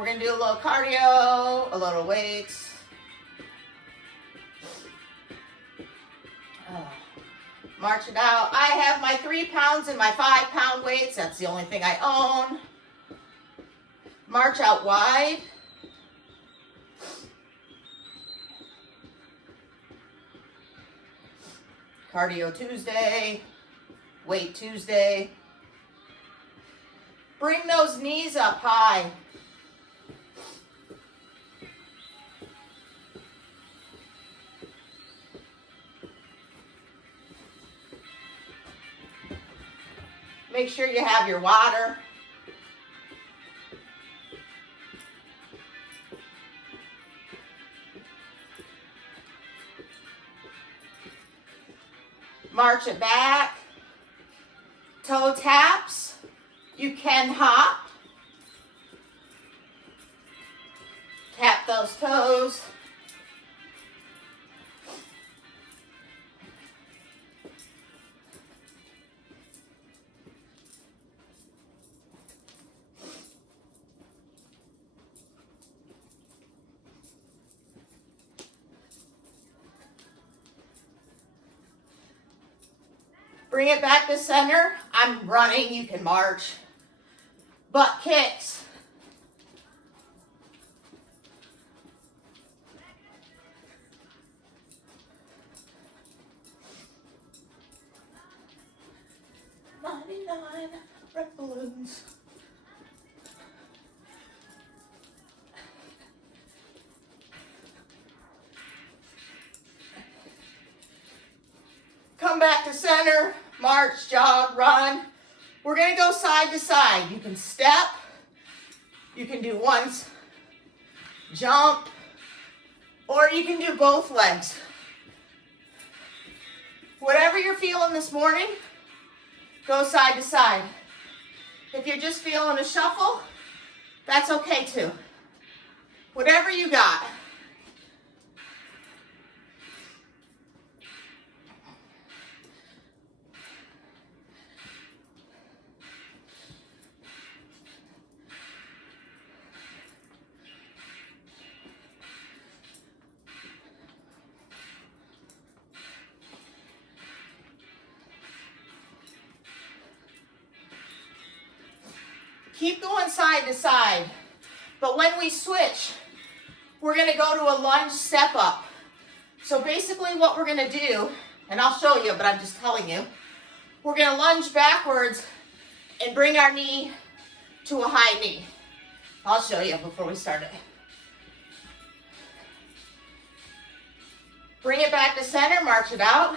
We're gonna do a little cardio, a little weights. March it out. I have my 3 pounds and my 5 pound weights. That's the only thing I own. March out wide. Cardio Tuesday, weight Tuesday. Bring those knees up high. Make sure you have your water. March it back. Toe taps. You can hop. Tap those toes. Bring it back to center. I'm running, you can march. Butt kicks. Red balloons. Come back to center, march, jog, run. We're gonna go side to side. You can step, you can do once, jump, or you can do both legs. Whatever you're feeling this morning, go side to side. If you're just feeling a shuffle, that's okay too. Whatever you got. Keep going side to side, but when we switch, we're gonna go to a lunge step up. So basically what we're gonna do, and I'll show you, but I'm just telling you, we're gonna lunge backwards and bring our knee to a high knee. I'll show you before we start it. Bring it back to center, march it out.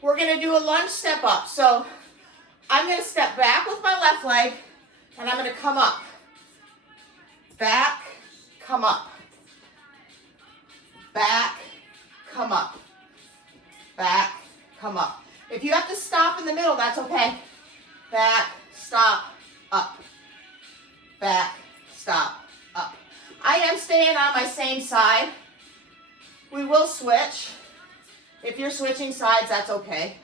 We're gonna do a lunge step up. So I'm going to step back with my left leg, and I'm going to come up. Back, come up. Back, come up. Back, come up. If you have to stop in the middle, that's okay. Back, stop, up. Back, stop, up. I am staying on my same side. We will switch. If you're switching sides, that's okay.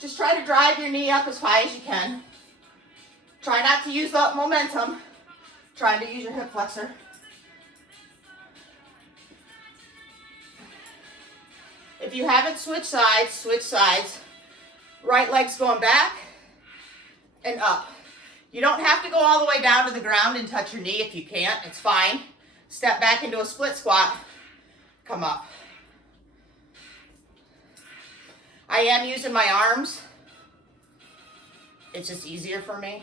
Just try to drive your knee up as high as you can. Try not to use that momentum. Try to use your hip flexor. If you haven't switched sides, switch sides. Right leg's going back and up. You don't have to go all the way down to the ground and touch your knee if you can't. It's fine. Step back into a split squat. Come up. I am using my arms. It's just easier for me.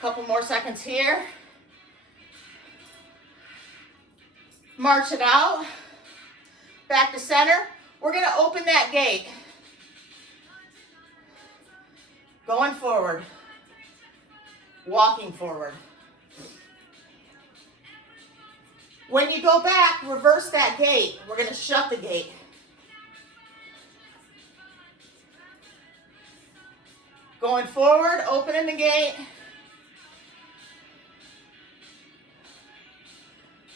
Couple more seconds here. March it out. Back to center. We're going to open that gate. Going forward. Walking forward. When you go back, reverse that gate. We're going to shut the gate. Going forward, opening the gate.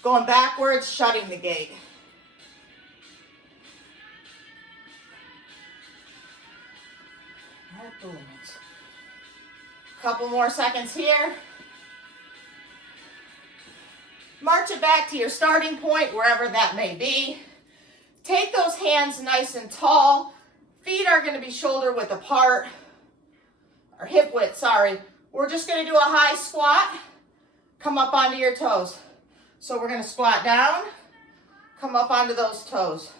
Going backwards, shutting the gate. Couple more seconds here. March it back to your starting point, wherever that may be. Take those hands nice and tall. Feet are going to be shoulder width apart, or hip width, sorry. We're just going to do a high squat. Come up onto your toes. So we're going to squat down, come up onto those toes.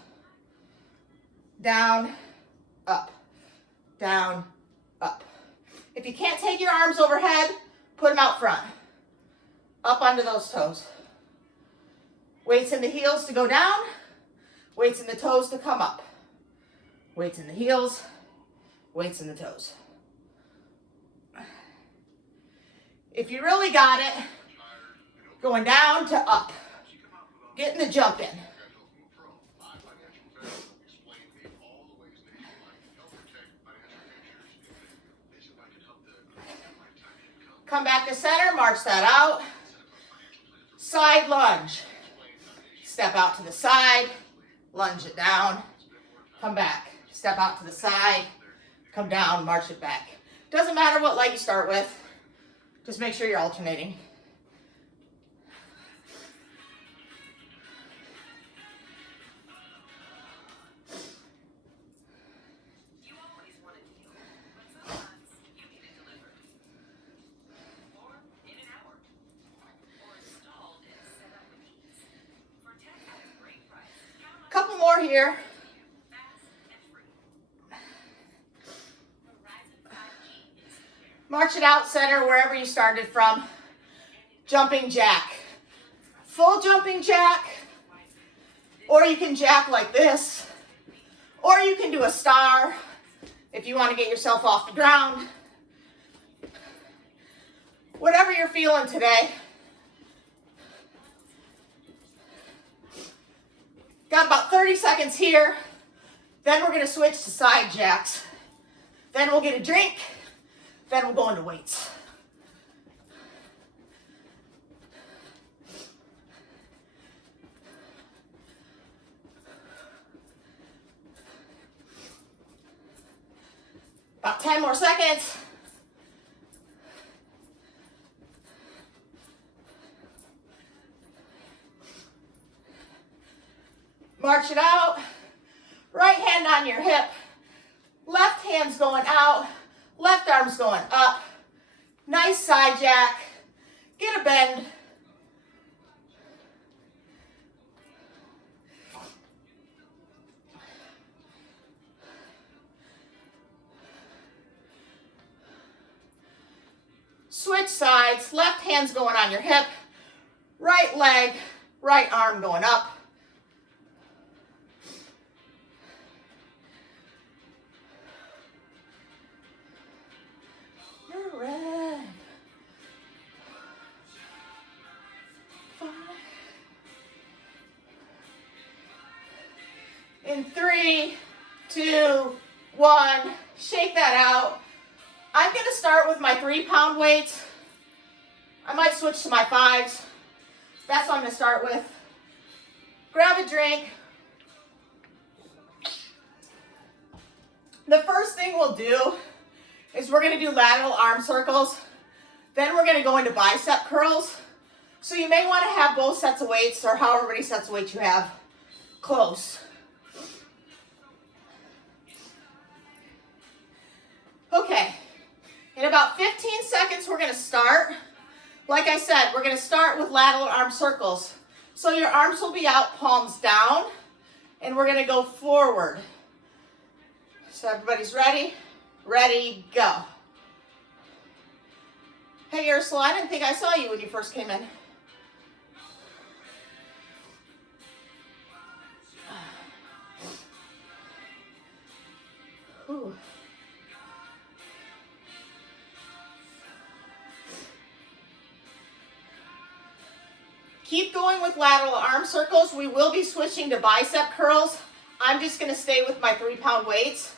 Down, up, down, up. If you can't take your arms overhead, put them out front. Up onto those toes. Weights in the heels to go down, weights in the toes to come up. Weights in the heels, weights in the toes. If you really got it, going down to up. Getting the jump in. Come back to center, march that out. Side lunge. Step out to the side, lunge it down, come back. Step out to the side, come down, march it back. Doesn't matter what leg you start with, just make sure you're alternating. Couple more here. March it out center wherever you started from. Jumping jack. Full jumping jack. Or you can jack like this. Or you can do a star if you want to get yourself off the ground. Whatever you're feeling today. Got about 30 seconds here. Then we're going to switch to side jacks. Then we'll get a drink. Then we'll go into weights. About 10 more seconds. March it out. Right hand on your hip. Left hand's going out. Left arm's going up. Nice side jack. Get a bend. Switch sides. Left hand's going on your hip. Right leg, right arm going up. Red. 5. In 3, 2, 1. Shake that out. I'm going to start with my 3-pound weights. I might switch to my 5s. That's what I'm going to start with. Grab a drink. The first thing we'll do is we're going to do lateral arm circles. Then we're going to go into bicep curls. So you may want to have both sets of weights, or however many sets of weights you have, close. Okay, in about 15 seconds we're going to start. Like I said, we're going to start with lateral arm circles. So your arms will be out, palms down, and we're going to go forward. So everybody's ready? Ready, go. Hey Ursula, I didn't think I saw you when you first came in. Ooh. Keep going with lateral arm circles. We will be switching to bicep curls. I'm just going to stay with my 3-pound weights.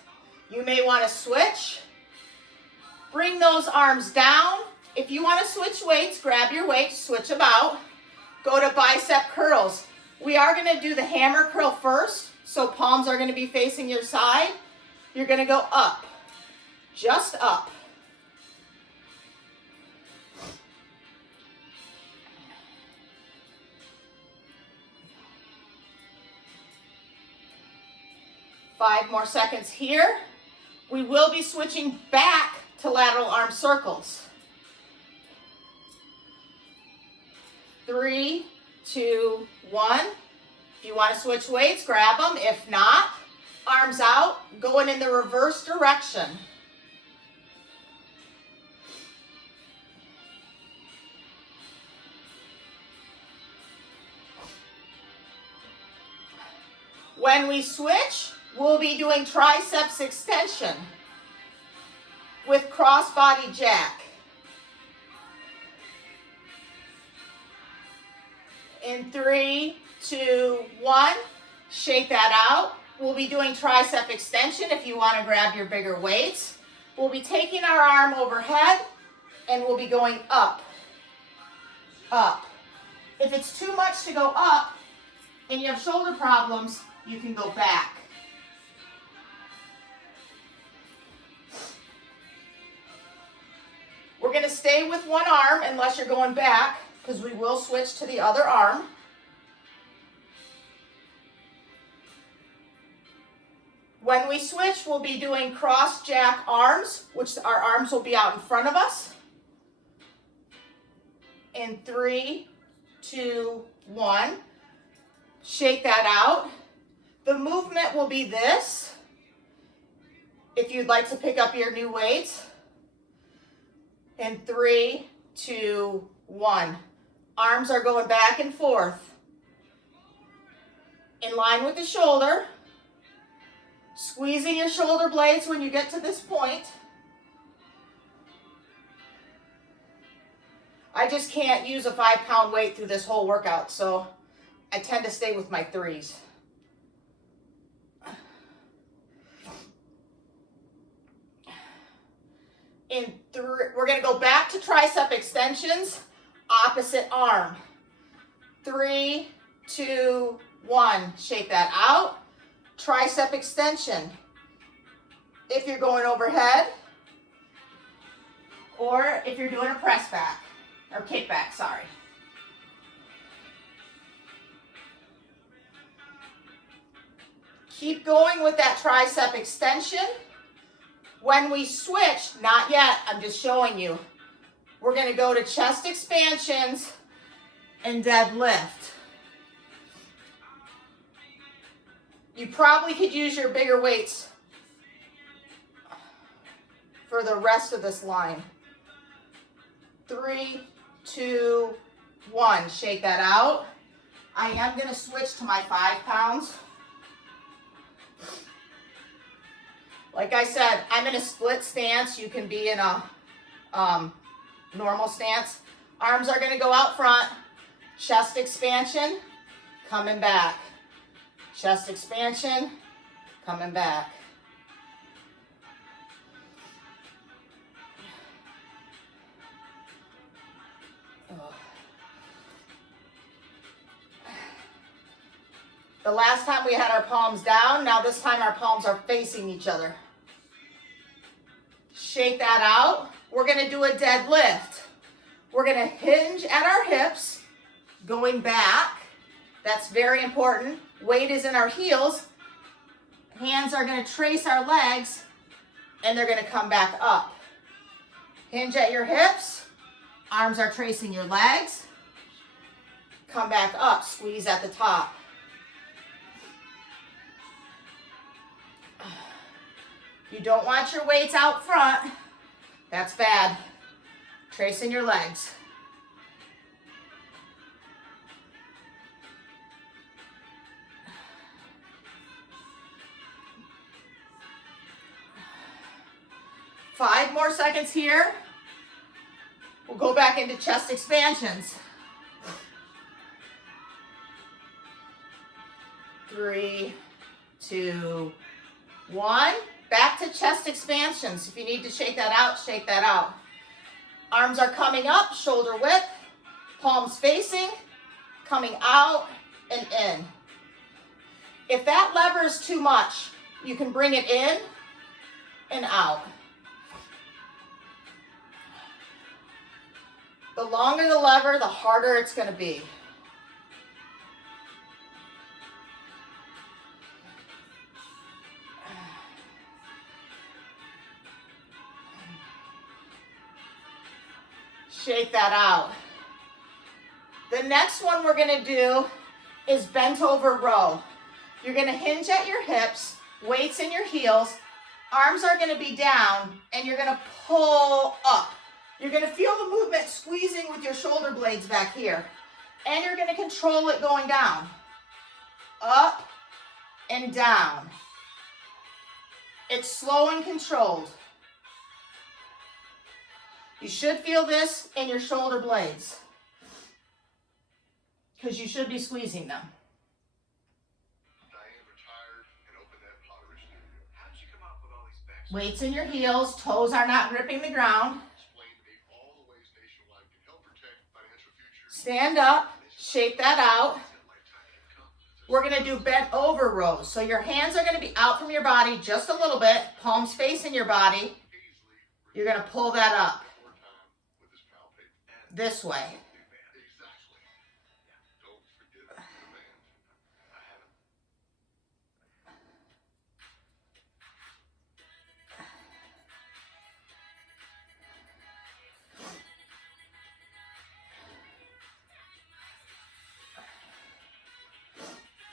You may want to switch. Bring those arms down. If you want to switch weights, grab your weights, switch them out. go to bicep curls. We are going to do the hammer curl first, so palms are going to be facing your side. You're going to go up, just up. Five more seconds here. We will be switching back to lateral arm circles. 3, 2, 1. If you want to switch weights, grab them. If not, arms out, going in the reverse direction. When we switch, we'll be doing triceps extension with cross-body jack. In 3, 2, 1, shake that out. We'll be doing tricep extension if you want to grab your bigger weights. We'll be taking our arm overhead and we'll be going up, up. If it's too much to go up and you have shoulder problems, you can go back. We're going to stay with one arm unless you're going back, because we will switch to the other arm. When we switch, we'll be doing cross jack arms, which our arms will be out in front of us. In 3, 2, 1. Shake that out. The movement will be this. If you'd like to pick up your new weights. In 3, 2, 1. Arms are going back and forth. In line with the shoulder. Squeezing your shoulder blades when you get to this point. I just can't use a 5-pound weight through this whole workout, so I tend to stay with my 3s. We're going to go back to tricep extensions, opposite arm. 3, 2, 1. Shake that out. Tricep extension. If you're going overhead, or if you're doing a press back, or kick back, sorry. Keep going with that tricep extension. When we switch, not yet, I'm just showing you. We're going to go to chest expansions and deadlift. You probably could use your bigger weights for the rest of this line. 3, 2, 1. Shake that out. I am going to switch to my 5 pounds. Like I said, I'm in a split stance. You can be in a normal stance. Arms are going to go out front. Chest expansion, coming back. Chest expansion, coming back. The last time we had our palms down, now this time our palms are facing each other. Shake that out. We're going to do a deadlift. We're going to hinge at our hips, going back. That's very important. Weight is in our heels. Hands are going to trace our legs, and they're going to come back up. Hinge at your hips. Arms are tracing your legs. Come back up. Squeeze at the top. You don't want your weights out front. That's bad. Tracing your legs. Five more seconds here. We'll go back into chest expansions. 3, 2, 1. Back to chest expansions. If you need to shake that out, shake that out. Arms are coming up, shoulder width, palms facing. coming out and in. If that lever is too much, you can bring it in and out. The longer the lever, the harder it's going to be. Shake that out. The next one we're going to do is bent over row. You're going to hinge at your hips, weights in your heels, arms are going to be down, and you're going to pull up. You're going to feel the movement squeezing with your shoulder blades back here. And you're going to control it going down. Up and down. It's slow and controlled. You should feel this in your shoulder blades, because you should be squeezing them. Weights in your heels, toes are not gripping the ground. Stand up, shake that out. We're going to do bent over rows. So your hands are going to be out from your body just a little bit, palms facing your body. You're going to pull that up this way.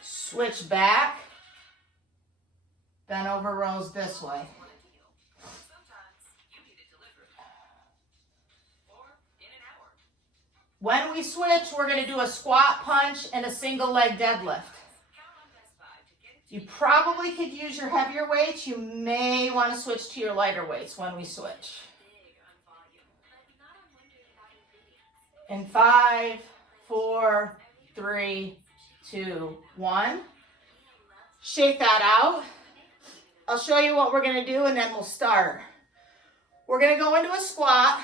Switch back, bent over rows this way. When we switch, we're going to do a squat punch and a single leg deadlift. You probably could use your heavier weights. You may want to switch to your lighter weights when we switch. In 5, 4, 3, 2, 1. Shake that out. I'll show you what we're going to do and then we'll start. We're going to go into a squat.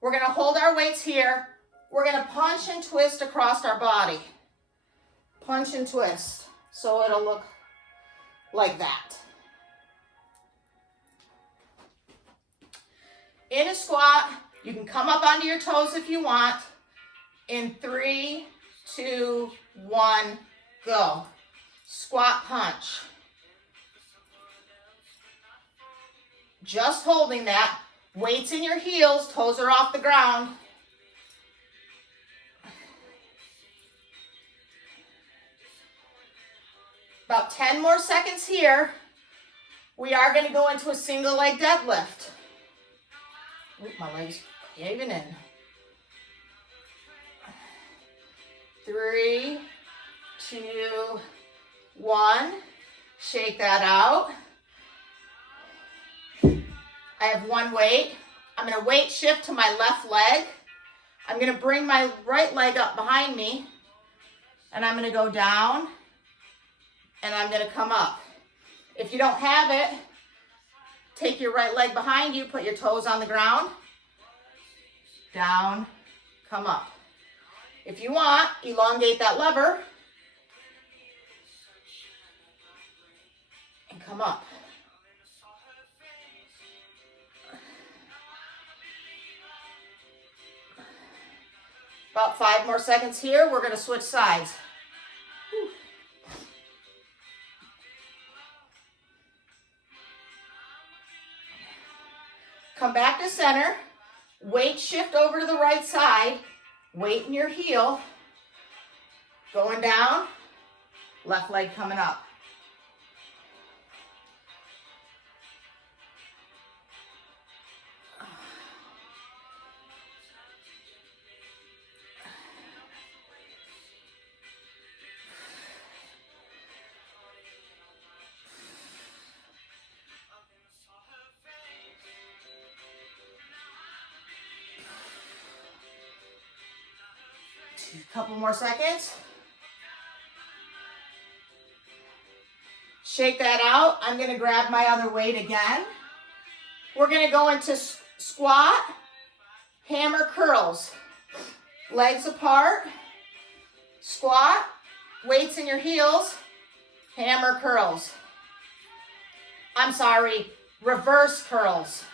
We're going to hold our weights here. We're going to punch and twist across our body. Punch and twist. So it'll look like that. In a squat, you can come up onto your toes if you want. In 3, 2, 1, go. Squat punch. Just holding that. Weights in your heels, toes are off the ground. About 10 more seconds here. We are going to go into a single leg deadlift. Oop, my legs caving in. 3, 2, 1. Shake that out. I have one weight. I'm going to weight shift to my left leg. I'm going to bring my right leg up behind me. And I'm going to go down. And I'm going to come up. If you don't have it, take your right leg behind you, put your toes on the ground. Down, come up. If you want, elongate that lever. And come up. About 5 more seconds here. We're going to switch sides. Whew. Come back to center. Weight shift over to the right side. Weight in your heel. Going down. Left leg coming up. A couple more seconds. Shake that out. I'm going to grab my other weight again. We're going to go into squat, hammer curls. Legs apart. Squat, weights in your heels, hammer curls. I'm sorry, reverse curls.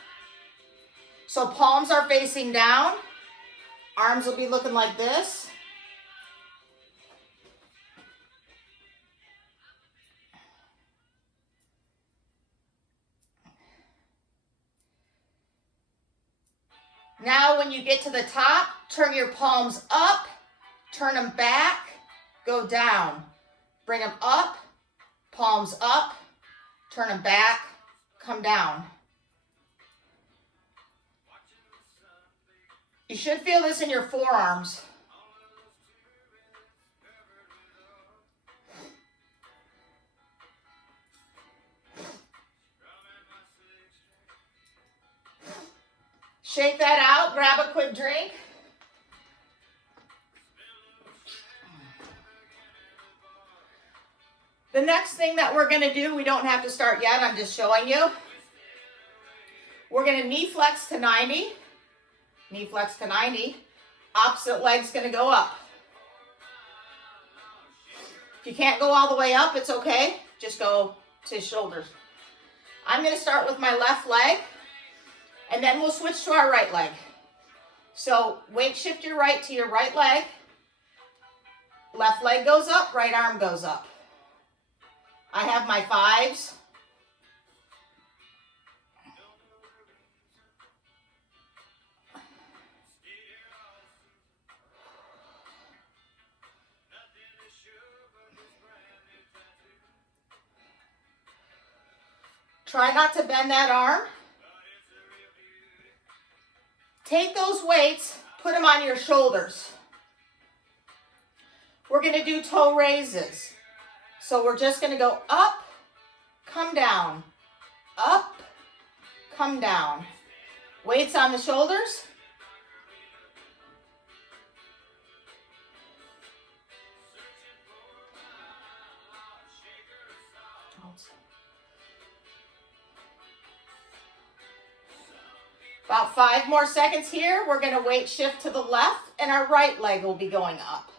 So palms are facing down, arms will be looking like this. Now when you get to the top, turn your palms up, turn them back, go down. Bring them up, palms up, turn them back, come down. You should feel this in your forearms. Shake that out, grab a quick drink. The next thing that we're gonna do, we don't have to start yet, I'm just showing you. We're gonna knee flex to 90. Knee flex to 90. Opposite leg's gonna go up. If you can't go all the way up, it's okay. Just go to shoulders. I'm gonna start with my left leg, and then we'll switch to our right leg. So weight shift your right to your right leg. Left leg goes up, right arm goes up. I have my 5s. Try not to bend that arm. Take those weights, put them on your shoulders. We're going to do toe raises. So we're just going to go up, come down, up, come down. Weights on the shoulders. About 5 more seconds here. We're going to weight shift to the left, and our right leg will be going up.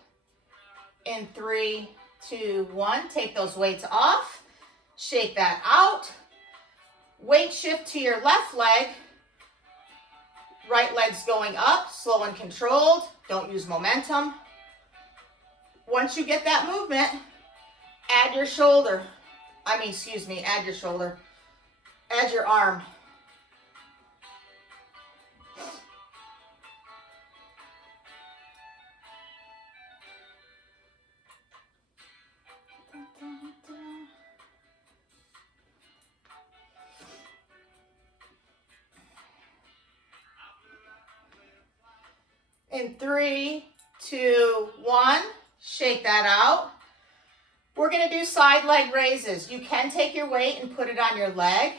In 3, 2, 1. Take those weights off. Shake that out. Weight shift to your left leg. Right leg's going up, slow and controlled. Don't use momentum. Once you get that movement, add your shoulder. Add your shoulder. Add your arm. In 3, 2, 1, shake that out. We're going to do side leg raises. You can take your weight and put it on your leg.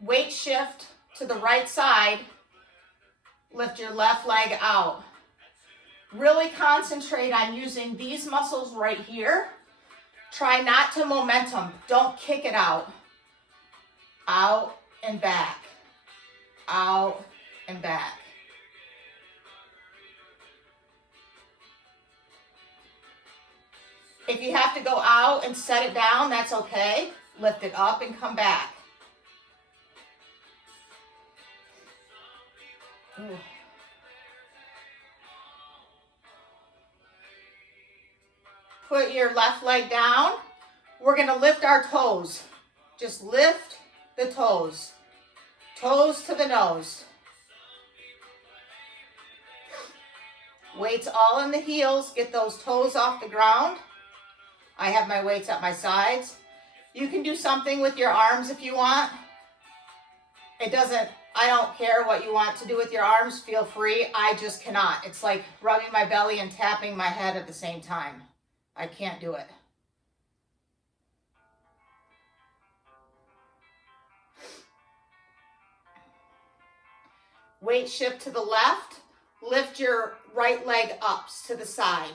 Weight shift to the right side. Lift your left leg out. Really concentrate on using these muscles right here. Try not to momentum. Don't kick it out. Out and back. Out and back. If you have to go out and set it down, that's okay. Lift it up and come back. Ooh. Put your left leg down. We're going to lift our toes. Just lift the toes. Toes to the nose. Weights all in the heels. Get those toes off the ground. I have my weights at my sides. You can do something with your arms if you want. I don't care what you want to do with your arms. Feel free. I just cannot. It's like rubbing my belly and tapping my head at the same time. I can't do it. Weight shift to the left. Lift your right leg up to the side.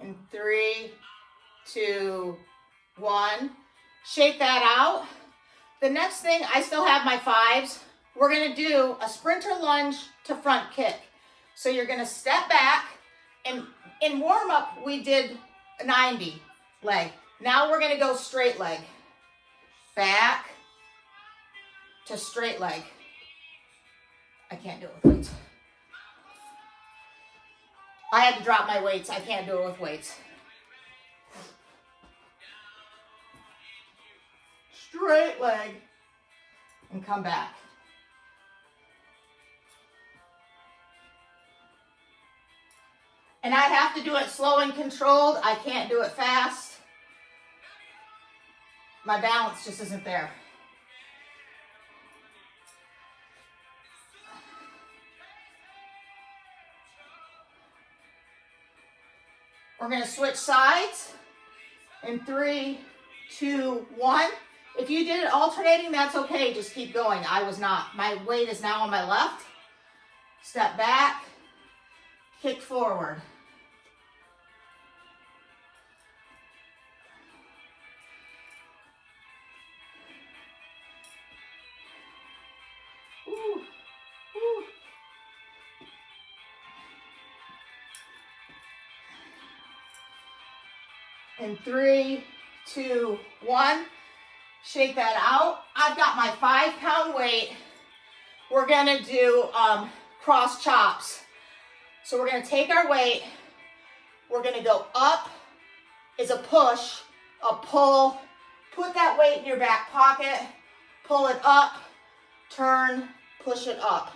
In 3, 2, 1. Shake that out. The next thing, I still have my 5s. We're gonna do a sprinter lunge to front kick. So you're gonna step back, and in warm up, we did a 90 leg. Now we're gonna go straight leg. Back to straight leg. I can't do it with weights. I had to drop my weights. I can't do it with weights. Straight leg and come back. And I have to do it slow and controlled. I can't do it fast. My balance just isn't there. We're going to switch sides in 3, 2, 1. If you did it alternating, that's okay. Just keep going. I was not. My weight is now on my left. Step back, kick forward. Ooh, ooh. In 3, 2, 1. Shake that out. I've got my 5-pound weight. We're gonna do cross chops. So we're gonna take our weight. We're gonna go up is a push, a pull. Put that weight in your back pocket. Pull it up, turn, push it up.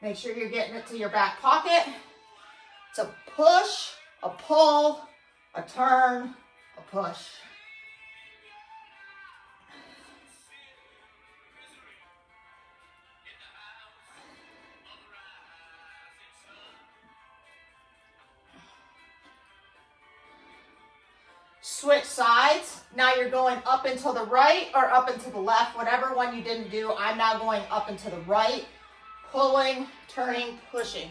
Make sure you're getting it to your back pocket. It's a push, a pull, a turn, a push. Switch sides. Now you're going up and to the right or up and to the left, whatever one you didn't do. I'm now going up and to the right, pulling, turning, pushing.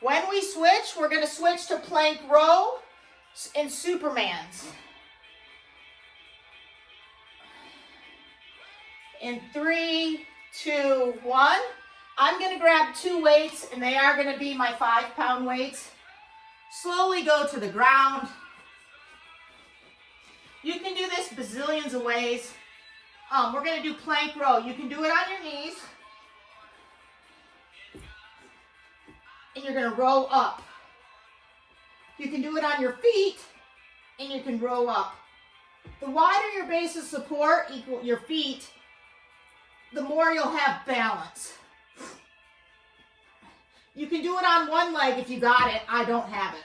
When we switch, we're going to switch to plank row and Supermans. In 3, 2, 1. I'm going to grab 2 weights, and they are going to be my 5-pound weights. Slowly go to the ground. You can do this bazillions of ways. We're going to do plank row. You can do it on your knees. And you're going to row up. You can do it on your feet, and you can row up. The wider your base of support, equal your feet, the more you'll have balance. You can do it on one leg if you got it. I don't have it.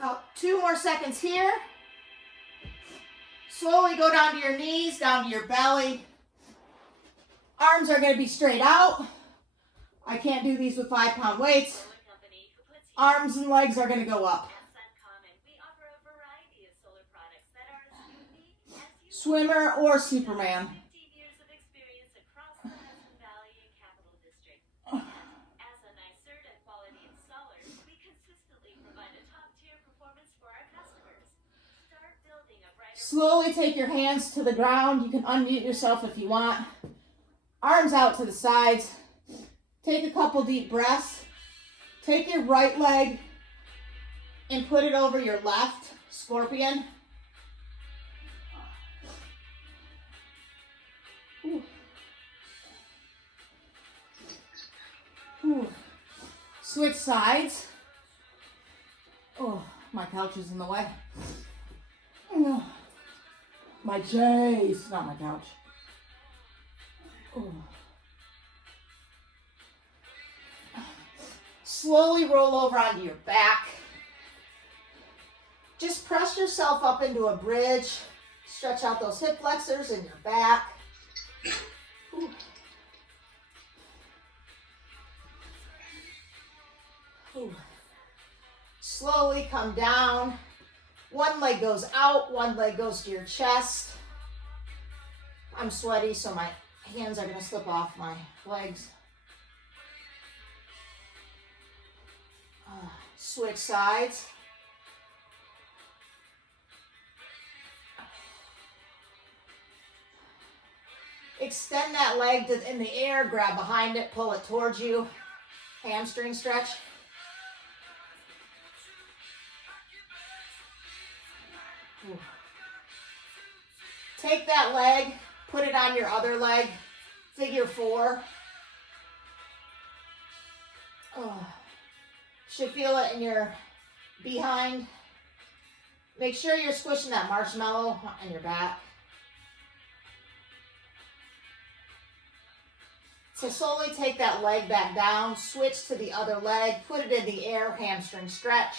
About 2 more seconds here. Slowly go down to your knees, down to your belly. Arms are going to be straight out. I can't do these with 5-pound weights. Arms and legs are going to go up. Swimmer or Superman. Slowly take your hands to the ground. You can unmute yourself if you want. Arms out to the sides. Take a couple deep breaths. Take your right leg and put it over your left, scorpion. Ooh. Ooh. Switch sides. Oh, my couch is in the way. Oh. My J's, not my couch. Oh. Slowly roll over onto your back. Just press yourself up into a bridge. Stretch out those hip flexors in your back. Ooh. Ooh. Slowly come down. One leg goes out, one leg goes to your chest. I'm sweaty, so my hands are going to slip off my legs. Switch sides. Extend that leg in the air, grab behind it, pull it towards you. Hamstring stretch. Ooh. Take that leg, put it on your other leg, figure 4. Oh. Should feel it in your behind. Make sure you're squishing that marshmallow on your back. So slowly take that leg back down, switch to the other leg, put it in the air, hamstring stretch.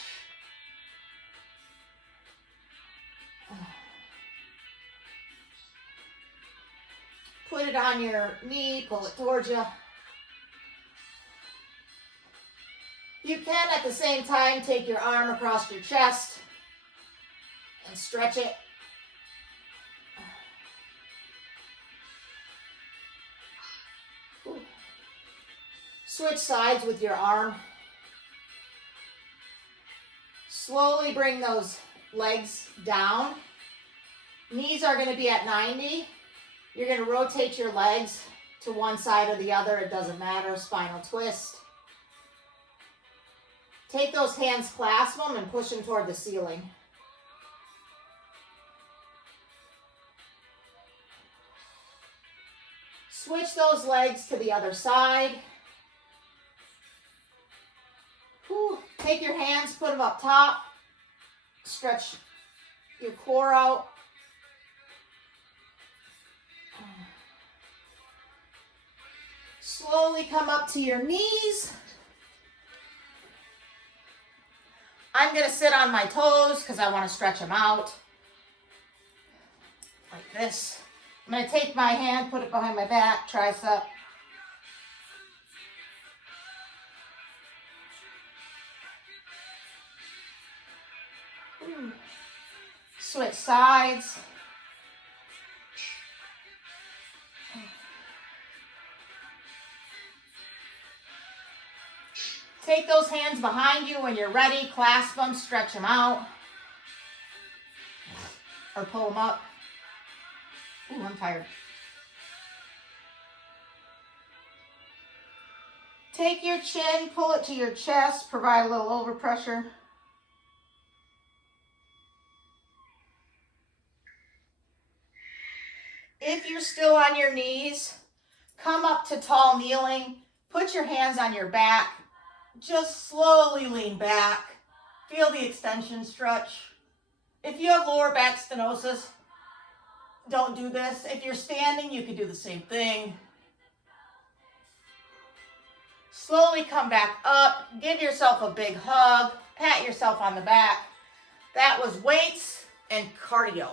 Put it on your knee, pull it towards you. You can at the same time take your arm across your chest and stretch it. Switch sides with your arm. Slowly bring those legs down. Knees are going to be at 90. You're going to rotate your legs to one side or the other. It doesn't matter. Spinal twist. Take those hands, clasp them, and push them toward the ceiling. Switch those legs to the other side. Whew. Take your hands, put them up top. Stretch your core out. Slowly come up to your knees. I'm going to sit on my toes because I want to stretch them out. Like this. I'm going to take my hand, put it behind my back, tricep. Switch sides. Take those hands behind you when you're ready. Clasp them, stretch them out. Or pull them up. Ooh, I'm tired. Take your chin, pull it to your chest, provide a little overpressure. If you're still on your knees, come up to tall kneeling. Put your hands on your back. Just slowly lean back. Feel the extension stretch. If you have lower back stenosis, don't do this. If you're standing, you can do the same thing. Slowly come back up. Give yourself a big hug. Pat yourself on the back. That was weights and cardio.